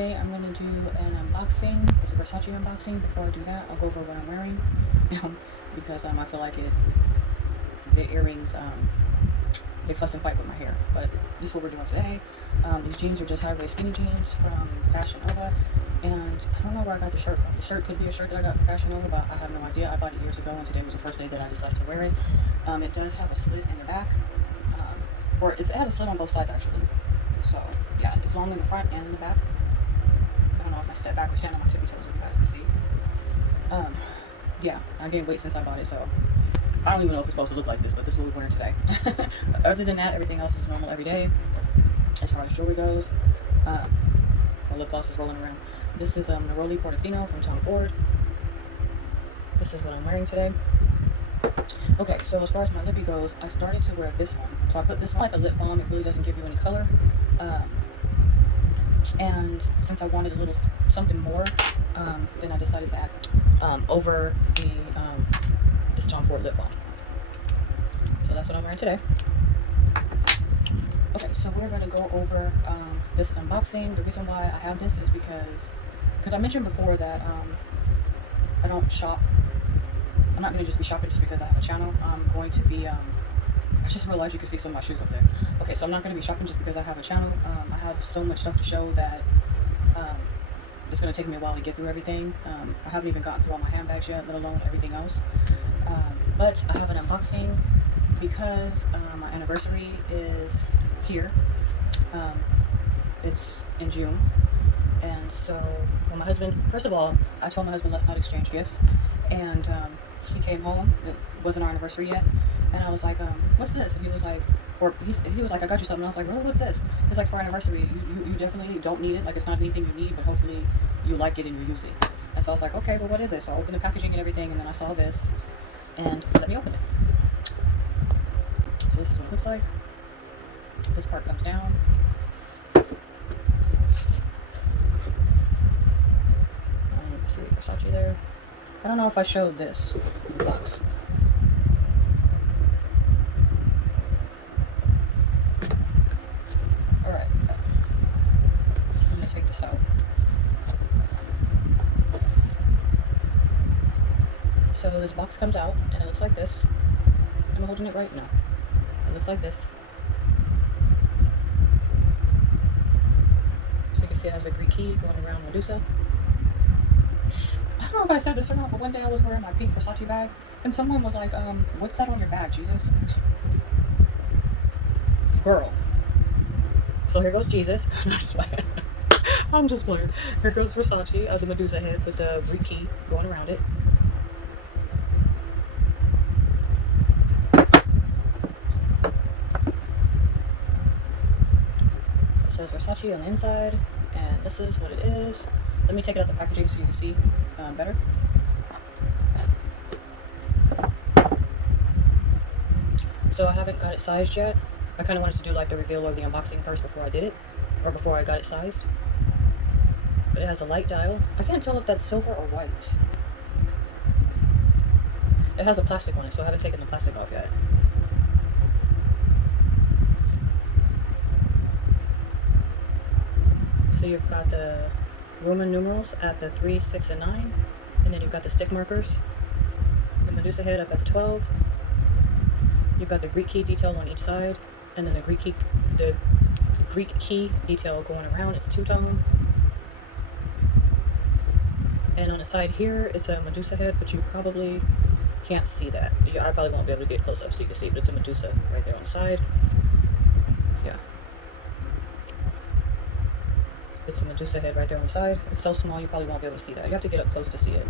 today I'm going to do an unboxing. It's a Versace unboxing. Before I do that, I'll go over what I'm wearing because I feel like the earrings they fuss and fight with my hair. But this is what we're doing today. These jeans are just high-waist skinny jeans from Fashion Nova, and I don't know where I got the shirt from. The shirt could be a shirt that I got from Fashion Nova, but I have no idea. I bought it years ago, and today was the first day that I decided to wear it. It does have a slit in the back, or it has a slit on both sides actually. So yeah, it's long in the front and in the back. I don't know if I step back or stand on my tippy toes, if you guys can see. Yeah, I gained weight since I bought it, so I don't even know if it's supposed to look like this, but this is what we're wearing today. Other than that, everything else is normal every day. As far as jewelry goes, my lip gloss is rolling around. This is Neroli Portofino from Tom Ford. This is what I'm wearing today. Okay, so as far as my lippy goes, I started to wear this one. So I put this one like a lip balm. It really doesn't give you any color. And since I wanted a little something more, then I decided to add over the this Tom Ford lip balm. So that's what I'm wearing today. Okay, so we're going to go over this unboxing. The reason why I have this is because I mentioned before that I don't shop. I'm not going to just be shopping just because I have a channel. I'm going to be, I just realized you can see some of my shoes up there. Okay, so I'm not going to be shopping just because I have a channel. I have so much stuff to show that it's going to take me a while to get through everything. I haven't even gotten through all my handbags yet, let alone everything else. But I have an unboxing because my anniversary is here. It's in June. And so when my husband, first of all, I told my husband let's not exchange gifts. And he came home. It wasn't our anniversary yet. And I was like, what's this? And he was like, he was like, I got you something. And I was like, well, what's this? He's like, for our anniversary, you definitely don't need it. Like, it's not anything you need, but hopefully you like it and you use it. And so I was like, okay, well, what is it? So I opened the packaging and everything, and then I saw this, and let me open it. So this is what it looks like. This part comes down. And you can see Versace there. I don't know if I showed this box. Alright. I'm going to take this out. So this box comes out, and it looks like this. Am I holding it right? No. It looks like this. So you can see it has a Greek key going around Medusa. I don't know if I said this or not, but one day I was wearing my pink Versace bag, and someone was like, what's that on your bag, Jesus? Girl. So here goes Jesus. I'm just playing. I'm just playing. Here goes Versace as a Medusa head with the Greek key going around it. It says Versace on the inside, and this is what it is. Let me take it out the packaging so you can see better. So I haven't got it sized yet. I kind of wanted to do like the reveal of the unboxing first before I did it, or before I got it sized. But it has a light dial. I can't tell if that's silver or white. It has a plastic on it, so I haven't taken the plastic off yet. So you've got the Roman numerals at the 3, 6, and 9, and then you've got the stick markers, the Medusa head up at the 12. You've got the Greek key detail on each side, and then the Greek key detail going around. It's two-tone. And on the side here, it's a Medusa head, but you probably can't see that. I probably won't be able to get close up so you can see, but it's a Medusa right there on the side. Yeah. It's a Medusa head right there on the side. It's so small you probably won't be able to see that. You have to get up close to see it.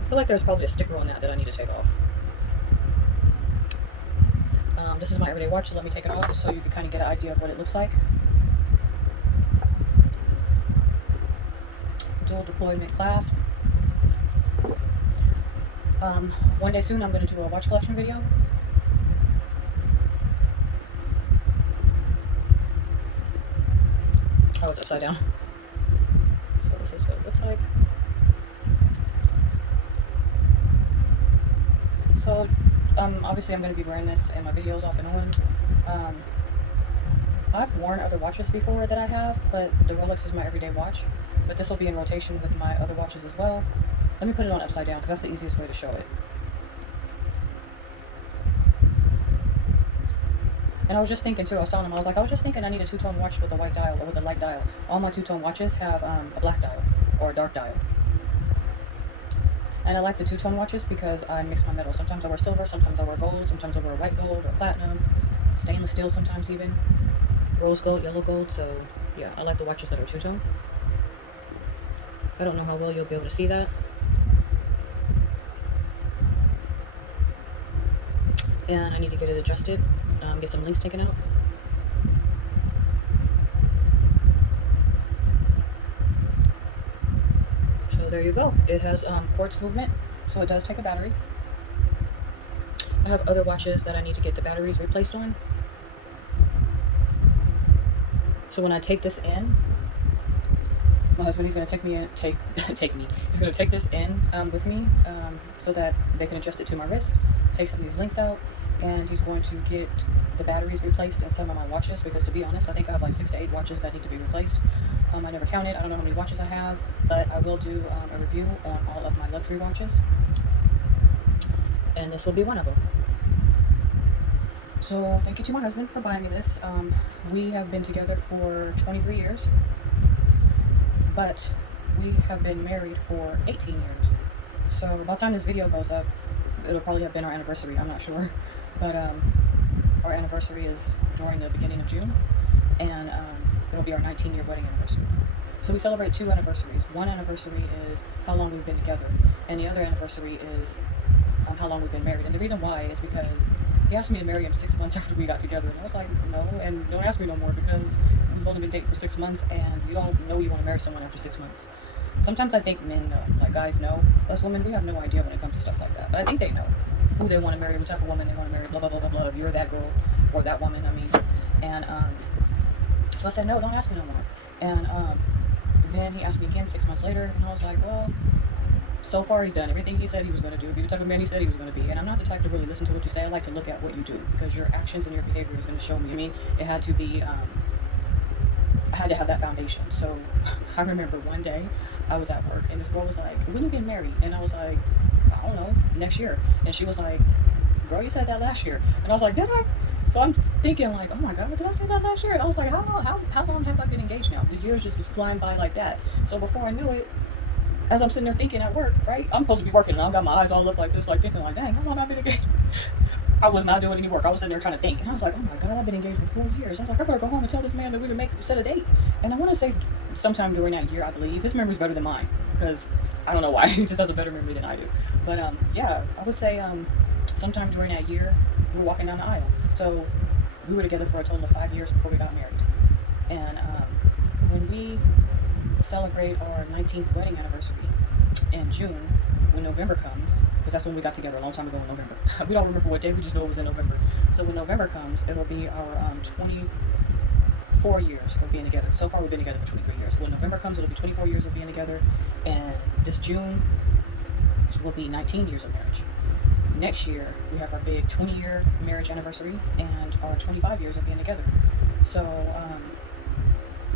I feel like there's probably a sticker on that I need to take off. This is my everyday watch, so let me take it off so you can kind of get an idea of what it looks like. Dual deployment clasp. One day soon I'm going to do a watch collection video. Oh, it's upside down. So this is what it looks like. So obviously I'm going to be wearing this in my videos off and on. I've worn other watches before that I have, but the Rolex is my everyday watch. But this will be in rotation with my other watches as well. Let me put it on upside down because that's the easiest way to show it. And I was just thinking too, I was telling him, I was just thinking I need a two-tone watch with a white dial or with a light dial. All my two-tone watches have a black dial or a dark dial. And I like the two-tone watches because I mix my metals. Sometimes I wear silver, sometimes I wear gold, sometimes I wear white gold or platinum, stainless steel sometimes even, rose gold, yellow gold. So yeah, I like the watches that are two-tone. I don't know how well you'll be able to see that. And I need to get it adjusted, get some links taken out. So there you go. It has quartz movement, so it does take a battery. I have other watches that I need to get the batteries replaced on. So when I take this in, my husband, he's going to take me. He's going to take this in with me so that they can adjust it to my wrist, take some of these links out, and he's going to get the batteries replaced in some of my watches because, to be honest, I think I have like 6 to 8 watches that need to be replaced. I never counted. I don't know how many watches I have, but I will do a review on all of my luxury watches, and this will be one of them. So thank you to my husband for buying me this. We have been together for 23 years, but we have been married for 18 years. So by the time this video goes up, it'll probably have been our anniversary. I'm not sure, but our anniversary is during the beginning of June, and it'll be our 19-year wedding anniversary. So we celebrate 2 anniversaries. One anniversary is how long we've been together, and the other anniversary is how long we've been married. And the reason why is because he asked me to marry him 6 months after we got together, and I was like, no, and don't ask me no more because we've only been dating for 6 months, and you don't know you want to marry someone after 6 months. Sometimes I think men know, like guys know. Us women, we have no idea when it comes to stuff like that. But I think they know who they want to marry, what type of woman they want to marry, blah, blah, blah, blah, blah. If you're that girl or that woman, I mean. And so I said, no, don't ask me no more. And then he asked me again 6 months later, and I was like, well, so far he's done everything he said he was going to do, be the type of man he said he was going to be. And I'm not the type to really listen to what you say. I like to look at what you do because your actions and your behavior is going to show me. I mean, it had to be, I had to have that foundation. So I remember one day I was at work and this girl was like, when are you getting married? And I was like, I don't know, next year. And she was like, girl, you said that last year. And I was like, did I? So I'm thinking like, oh my God, did I say that last year? And I was like, how long have I been engaged now? The years just was flying by like that. So before I knew it, as I'm sitting there thinking at work, right? I'm supposed to be working and I've got my eyes all up like this, like thinking like, dang, how long have I been engaged? I was not doing any work. I was sitting there trying to think. And I was like, oh my God, I've been engaged for 4 years. I was like, I better go home and tell this man that we're going to set a date. And I want to say sometime during that year, I believe, his memory's better than mine. Because I don't know why. He just has a better memory than I do. But yeah, I would say sometime during that year, we were walking down the aisle. So we were together for a total of 5 years before we got married. And when we celebrate our 19th wedding anniversary in June, when November comes, because that's when we got together a long time ago in November. We don't remember what day, we just know it was in November. So when November comes, it'll be our 24 years of being together. So far we've been together for 23 years. So when November comes, it'll be 24 years of being together. And this June will be 19 years of marriage. Next year, we have our big 20-year marriage anniversary and our 25 years of being together. So,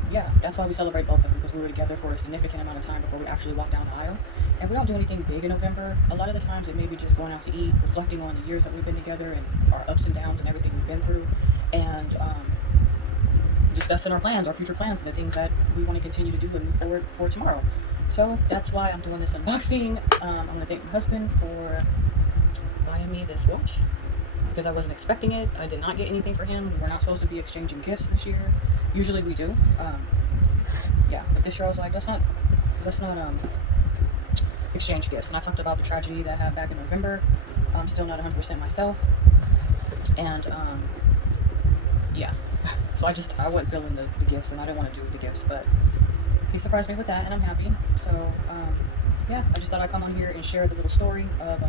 yeah, that's why we celebrate both of them, because we were together for a significant amount of time before we actually walked down the aisle. And we don't do anything big in November. A lot of the times it may be just going out to eat, reflecting on the years that we've been together and our ups and downs and everything we've been through, and discussing our plans, our future plans, and the things that we want to continue to do and move forward for tomorrow. So that's why I'm doing this unboxing. I'm going to thank my husband for buying me this watch, because I wasn't expecting it. I did not get anything for him. We're not supposed to be exchanging gifts this year. Usually we do. Yeah, but this year I was like, let's not exchange gifts. And I talked about the tragedy that I had back in November. I'm still not 100% myself. And yeah, so I wasn't feeling the gifts, and I didn't want to do the gifts, but he surprised me with that, and I'm happy. So yeah, I just thought I'd come on here and share the little story of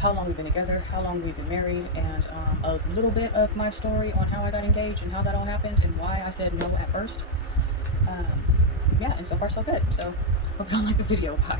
how long we've been together, how long we've been married, and a little bit of my story on how I got engaged and how that all happened and why I said no at first. Yeah, and so far so good. So hope y'all like the video. Bye.